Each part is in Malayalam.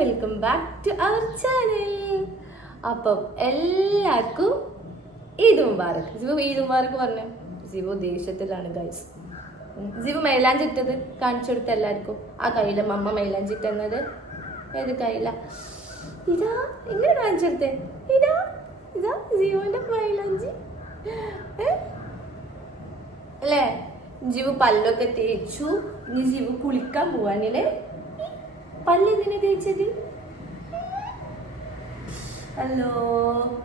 Welcome back to our channel. അപ്പം എല്ലാവർക്കും ഈദ് മുബാറക്. ജിബു ഈദ് മുബാറക് പറഞ്ഞു. ജിബു ദേഷ്യത്തിലാണ് ഗൈസ്. ജിബു മൈലാഞ്ചി ഇട്ടത് കാണിച്ചു കൊടുത്ത എല്ലാവർക്കും. ആ കയ്യില മമ്മ മൈലാഞ്ചി ഇട്ടെന്നത് ഏത് കയ്യില? ഇതാ ഇങ്ങനെ കാണിച്ചെടുത്തേ. ഇതാ ഇതാ ജിബുവിന്റെ മൈലാഞ്ചി അല്ലേ? ജിബു പല്ലൊക്കെ തേച്ചു. ഇനി ജിബു കുളിക്കാൻ പോവാനില്ലേ? പല്ല് എന്തിനാ തേച്ചത്? ഹലോ.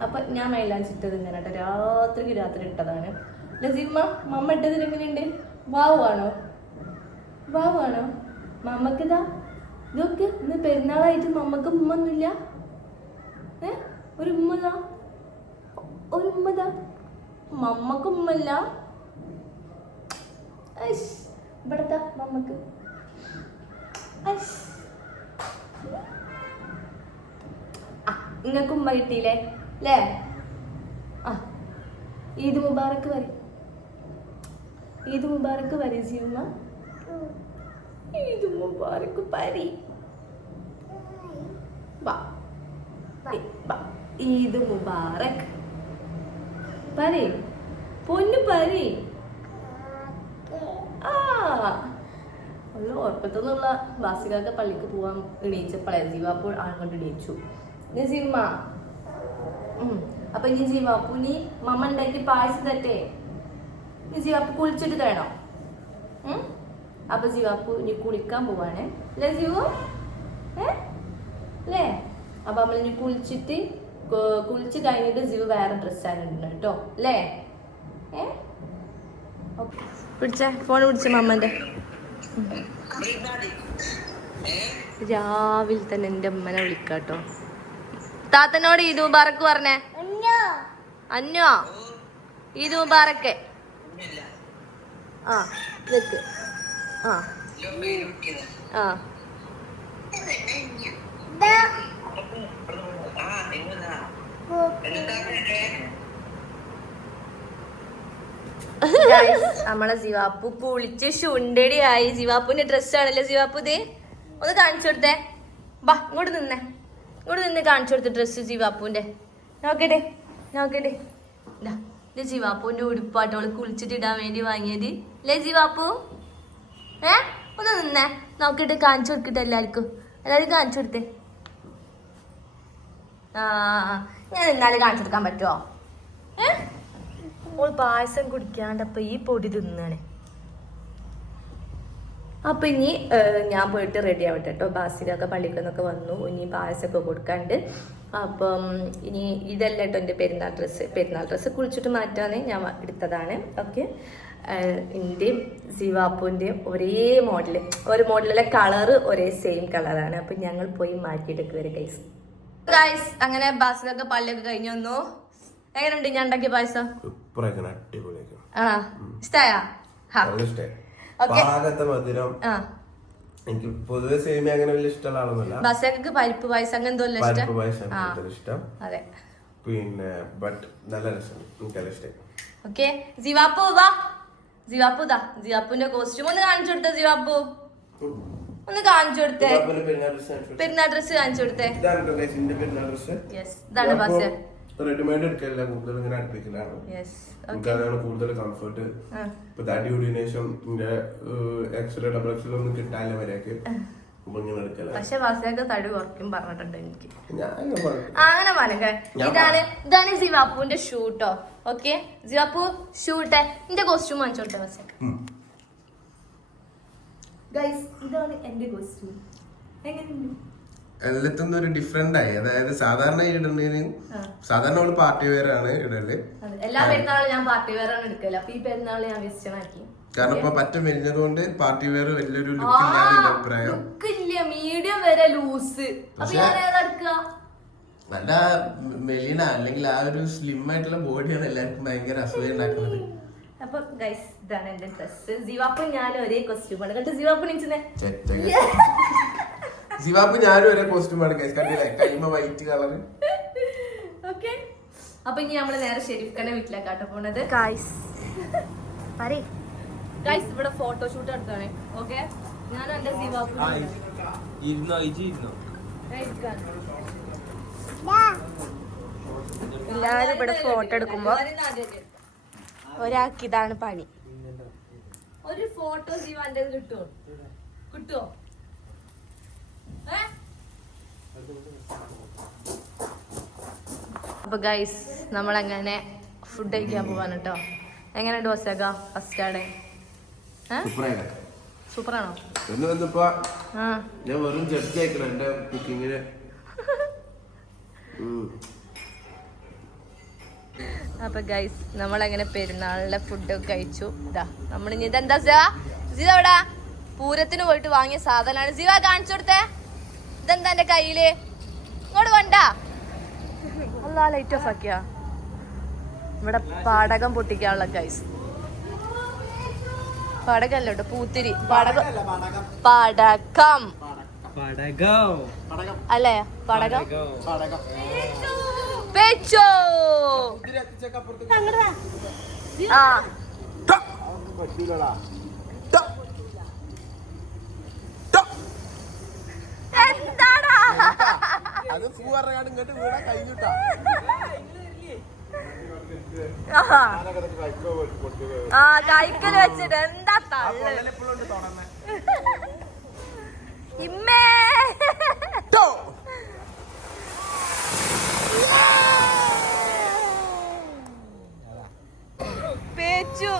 അപ്പൊ ഞാൻ മൈലാഞ്ചി ഇട്ടത് ഇങ്ങനെ രാത്രി ഇട്ടതാണ്. ജിമ്മ മമ്മ ഇട്ടതിൽ എങ്ങനെയുണ്ട്? വാവാണോ? വാവാണോ? മമ്മക്ക് ഇതാ ഇതൊക്കെ ഇന്ന് പെരുന്നാളായിട്ട് മമ്മക്ക് ഉമ്മൊന്നുമില്ല. ഒരു ഉമ്മതാ, ഒരു ഉമ്മതാ. മമ്മക്ക് ഉമ്മല്ല. ഇവിടത്താ മമ്മക്ക്. നിങ്ങൾക്കും ഉമ്മ കിട്ടിയില്ലേ അല്ലേ? ആ ഈദ് മുബാറക്ക് വരി. ഈദ് മുബാറക്ക് വരി ജിമ്മ. ഈദ് മുബാറക്ക് പരി. ഈദ് മുബാറക് പരി. പൊന്നു പരി. ആ ഉള്ള ഉറപ്പത്തൊന്നുള്ള ബാസികാക്ക പള്ളിക്ക് പോവാൻ എണീച്ചപ്പോഴേ ജീവാപ്പൂ അങ്ങോട്ട് എണീച്ചു. ജിമ്മ അപ്പൊ ഇനി ജീവാപ്പു നീ മമ്മ ഉണ്ടാക്കി പായസം തട്ടേ. നീ ജീവാപ്പു കുളിച്ചിട്ട് തരണോ? അപ്പൊ ജീവാപ്പു ഇനി കുളിക്കാൻ പോവാണ് അല്ലേ ജീവു? അല്ലേ? അപ്പൊ നമ്മൾ ഇനി കുളിച്ച് കഴിഞ്ഞിട്ട് ജീവ് വേറെ ഡ്രസ്സാണ് ഇടുന്നത് കേട്ടോ അല്ലേ? പിടിച്ച ഫോൺ പിടിച്ച മമ്മന്റെ. രാവിലെ തന്നെ എന്റെ അമ്മനെ വിളിക്കാട്ടോ. താത്തനോട് ഈദ് മുബാറക്ക് പറഞ്ഞേ. അന്നോ ഈദ് മുബാറക്ക്. ആ വെക്ക്. ആ ആ നമ്മളെ ജിവാപ്പു കുളിച്ച് ശുണ്ടടി ആയി. ജിവാപ്പുവിന്റെ ഡ്രസ്സാണല്ലോ ജിവാപ്പു. ഇതേ ഒന്ന് കാണിച്ചു കൊടുത്തേ. ബാ ഇങ്ങോട്ട് നിന്നേ. ഇങ്ങോട്ട് നിന്ന് കാണിച്ചു കൊടുത്ത ഡ്രസ്സ് ജിവാപ്പുവിന്റെ. നോക്കട്ടെ നോക്കട്ടെ. ഇത് ജിവാപ്പുവിന്റെ ഉടുപ്പാട്ടോ. അവള് കുളിച്ചിട്ട് ഇടാൻ വേണ്ടി വാങ്ങിയത് അല്ലേ ജിവാപ്പു? ഒന്ന് നിന്നേ. നോക്കിട്ട് കാണിച്ചു കൊടുക്കട്ടെ എല്ലാവർക്കും. എല്ലാവരും കാണിച്ചു കൊടുത്തേ. ഞാൻ എന്നാലും കാണിച്ചു കൊടുക്കാൻ പറ്റുമോ? ഓൾ പായസം കുടിക്കാണ്ടപ്പോ ഈ പൊടി തിന്നാണ്. അപ്പൊ ഇനി ഞാൻ പോയിട്ട് റെഡി ആവട്ടെ കേട്ടോ. ബാസിലൊക്കെ പള്ളിയിൽ നിന്നൊക്കെ വന്നു. ഇനി പായസമൊക്കെ കൊടുക്കാണ്ട്. അപ്പം ഇനി ഇതല്ല കേട്ടോ എൻ്റെ പെരുന്നാൾ ഡ്രസ്സ്. പെരുന്നാൾ ഡ്രസ്സ് കുളിച്ചിട്ട് മാറ്റാന്ന് ഞാൻ എടുത്തതാണ്. ഓക്കെ. എൻ്റെയും സിവാപ്പുവിൻ്റെയും ഒരേ മോഡല്. ഒരു മോഡലിലെ കളറ് ഒരേ സെയിം കളറാണ്. അപ്പൊ ഞങ്ങൾ പോയി മാറ്റിയിട്ടൊക്കെ വരും ഗൈസ്. ഗൈസ് അങ്ങനെ ബാസിലൊക്കെ പള്ളിയൊക്കെ കഴിഞ്ഞു വന്നു. എങ്ങനെയുണ്ട് ഞാൻ ഉണ്ടാക്കിയ പായസം? ഇഷ്ടായോ? എനിക്ക് പൊതുവെ സേമിയ അങ്ങനെ വലിയ ഇഷ്ടമുള്ള ആളൊന്നുമല്ല. ബസക്ക് പരിപ്പ് പായസം അങ്ങനത്തെ ഇഷ്ടം. അതെ. പിന്നെ ബട്ട് നല്ല രസം. എനിക്കല്ല ഇഷ്ടം. ഓക്കെ. ജിവാപ്പു വാ. ജിവാപ്പു ദാ ജിവാപ്പുവിന്റെ കോസ്റ്റ്യൂം ഒന്ന് കാണിച്ചു കൊടുത്തേ. ജിവാപ്പു ഒന്ന് കാണിച്ചു കൊടുത്തേ. പെരുന്നാൾ ഡ്രസ് കാണിച്ചു കൊടുത്തേ. ഇതാണ് ബാസ്. റെഡിമെയ്ഡ് എടുക്കല്ല, കൂടുതൽ ഇങ്ങനെ അടുപ്പിക്കലാണ്. എനിക്കതാണ് കൂടുതൽ കംഫർട്ട്. ഇപ്പൊ തടി കൂടിയതിനു ശേഷം എക്സ്ട്രാ ഡബിൾ എക്സ്ട്രാ ഒന്നും കിട്ടാല്ല വരെയൊക്കെ പക്ഷെ ബാസിയൊക്കെ തടി കുറയ്ക്കും പറഞ്ഞിട്ടുണ്ട് എനിക്ക്. അങ്ങനെ പറഞ്ഞേ. ഇതാണ് ജിവാപ്പുവിന്റെ ഷൂട്ടോ. ഓക്കെ. ജിവാപ്പു ഷൂട്ടെ എന്റെ കോസ്റ്റ്യൂം വാങ്ങിച്ചോട്ടെ ബാസിയൊക്കെ. ഗൈസ് ഇതാണ് എന്റെ കോസ്റ്റ്യൂം. എങ്ങനെയുണ്ട്? എല്ലാത്തും ഒരു ഡിഫറെന്റ് ആയി. അതായത് സാധാരണ ഇടുന്നതിന് സാധാരണ അവള് പാർട്ടി വെയർ ആണ് ഇടല്. എല്ലാ പെരുന്നാളും ഞാൻ പാർട്ടി വെയർ ആണ് എടുക്കല്. അപ്പൊ ഈ പെരുന്നാള് ഞാൻ വെസ്റ്റേൺ ആക്കി. കാരണം ഇപ്പൊ പറ്റ മെലിഞ്ഞതുകൊണ്ട് പാർട്ടി വെയർ വലിയൊരു ലുക്ക് ഇല്ലാതെ അഭിപ്രായം. മീഡിയം വരെ ലൂസ്. അപ്പൊ ഞാൻ ഏതെടുക്കുക? നല്ല മെലിന അല്ലെങ്കിൽ ആ ഒരു സ്ലിം ആയിട്ടുള്ള ബോഡിയാണ് എല്ലാവർക്കും ഭയങ്കര അസൂയ ഉണ്ടാക്കുന്നത്. അപ്പൊ ഗൈസ് ഇതാണ് എന്റെ ഡ്രസ്. ജിവാപ്പും ഞാനും ഒരേ കോസ്റ്റ്യൂമാണ്. കണ്ടിട്ട് ജിവാപ്പു ജിവാപ്പ് ഞാനും ഒരേ കോസ്റ്റ്യൂമാണ് കണ്ടില്ലേ? കൈമ വൈറ്റ് കളറ്. ഓക്കെ. അപ്പൊ ഇനി നമ്മള് നേരെ ഷെരീഫ്ഖാന്റെ വീട്ടിലേക്കാട്ടോ പോണത്. ഗൈസ് ഇവിടെ ഫോട്ടോഷൂട്ട് എടുത്താണ്. ഓക്കെ. ഞാനും എന്റെ ജിവാപ്പു എല്ലാരും ഇവിടെ ഫോട്ടോ എടുക്കുമ്പോ ഒരാൾക്ക് ഇതാണ് പണി. ഒരു ഫോട്ടോ ജീവാന്റെ കിട്ടുമോ? കിട്ടുമോ? അപ്പൊ ഗൈസ് നമ്മളങ്ങനെ ഫുഡ് കഴിക്കാൻ പോവാണ് കേട്ടോ. എങ്ങനെയുണ്ട് വസക ഫസ്റ്റ് ആടെ? സൂപ്പറാണോ? ഞാൻ വെറും ജഡ്ജ് ആയിക്കണം എന്റെ കുക്കിങ്ങിന്. അപ്പൊ ഗൈസ് നമ്മളങ്ങനെ പെരുന്നാളിലെ ഫുഡൊക്കെ കഴിച്ചു. ഇതാ നമ്മളിനി ഇതെന്താ ജിവ എവിടാ? പൂരത്തിന് പോയിട്ട് വാങ്ങിയ സാധനമാണ്. ജിവ കാണിച്ചു കൊടുത്തേ. ഇതെന്താ എന്റെ കയ്യില്? ഇങ്ങോട്ട് വേണ്ട. അല്ലാ ലൈറ്റ് ഓഫ് ആക്കിയാ. ഇവിടെ പാടകം പൊട്ടിക്കാനുള്ള ഗൈസ്. പടകല്ല കേട്ടോ, പൂത്തിരി. പടകം അല്ലേ? പടകം വെച്ചോ. ആ എന്താടാ ആ കൈക്കല് വെച്ചിട്ട് എന്താ തള്ളു ഇമ്മേ. പേച്ചു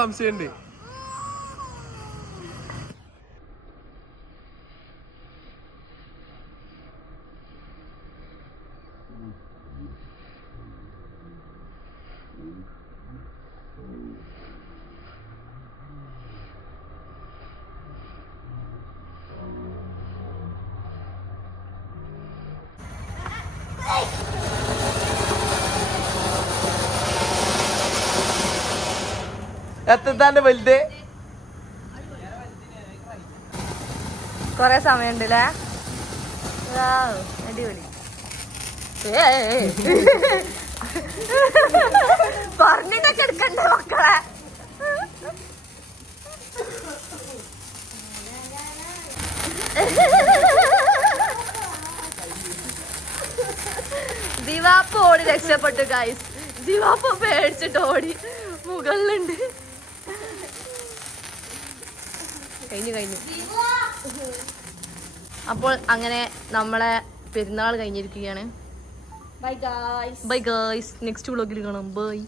സംശയമുണ്ട്. എത്താന്റെ വലുത് കൊറേ സമയമുണ്ടല്ലേ. അടിപൊളി. പറഞ്ഞിട്ടൊക്കെ എടുക്കണ്ടേ മക്കളെ? ദിവാപ്പ ഓടി രക്ഷപ്പെട്ടു ഗൈസ്. ദിവാപ്പ പേടിച്ചിട്ട് ഓടി. മുകളിലുണ്ട്. കഴിഞ്ഞു. അപ്പോൾ അങ്ങനെ നമ്മളെ പെരുന്നാൾ കഴിഞ്ഞിരിക്കുകയാണ്. Bye guys. നെക്സ്റ്റ് വ്ളോഗിൽ കാണാം. ബൈ.